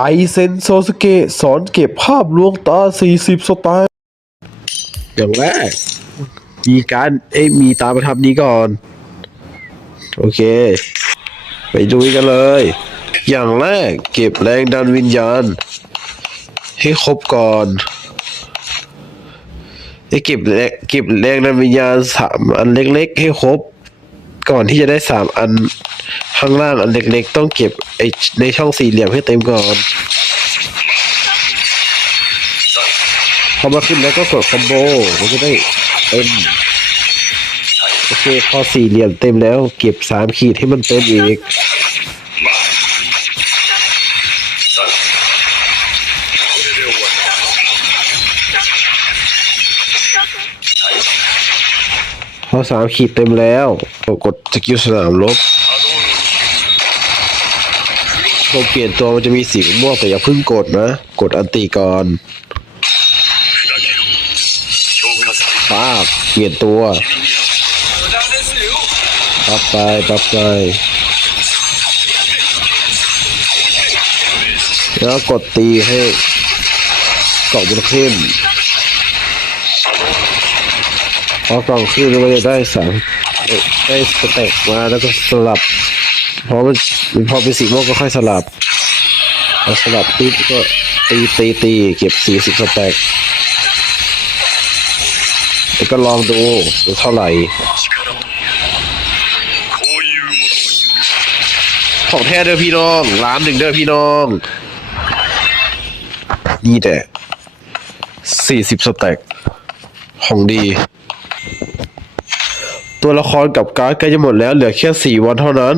ไอเซนโซสเกะสอนเก็บภาพลวงตา 40 สไตล์อย่างแรก มีการเอ้ยมีตาประทับนี้ก่อน โอเค ไปดูกันเลย อย่างแรกเก็บแรงดันวิญญาณ ให้ครบก่อนให้เก็บแรงเก็บแรงดันวิญญาณสามอันเล็กๆ ให้ครบ ก่อนที่จะได้สามอันข้างล่างอันเล็กๆ ต้องเก็บไอในช่องสี่เหลี่ยมให้เต็มก่อนพอมาขึ้นแล้วก็กดคอมโบมันก็ได้เต็มโอเคพอสี่เหลี่ยมเต็มแล้ว เก็บสามขีดให้มันเต็มอีก พอสามขีดเต็มแล้วก็กดสกิลสนามลบพอเปลี่ยนตัวมันจะมีสีม่วงแต่อย่าเพิ่งกดนะ กดอันตีก่อนป้าเปลี่ยนตัวปับไปปับไปแล้วกดตีให้เกาะมันขึ้น พอกล่องขึ้นมันจะได้สามได้สเต็กมาแล้วก็สลับพอมันพอเป็นสีม่วงก็ค่อยสลับพอสลับปุ๊บก็ตีตีตีเก็บสี่สิบสเต็กแล้วก็ลองดูเท่าไหร่ของแท้เด้อพี่น้องร้านหนึ่งเด้อพี่น้องนี่แหละสี่สิบสเต็กของดี ตัวละครกับการ์ดใกล้จะหมดแล้วเหลือแค่สี่วันเท่านั้น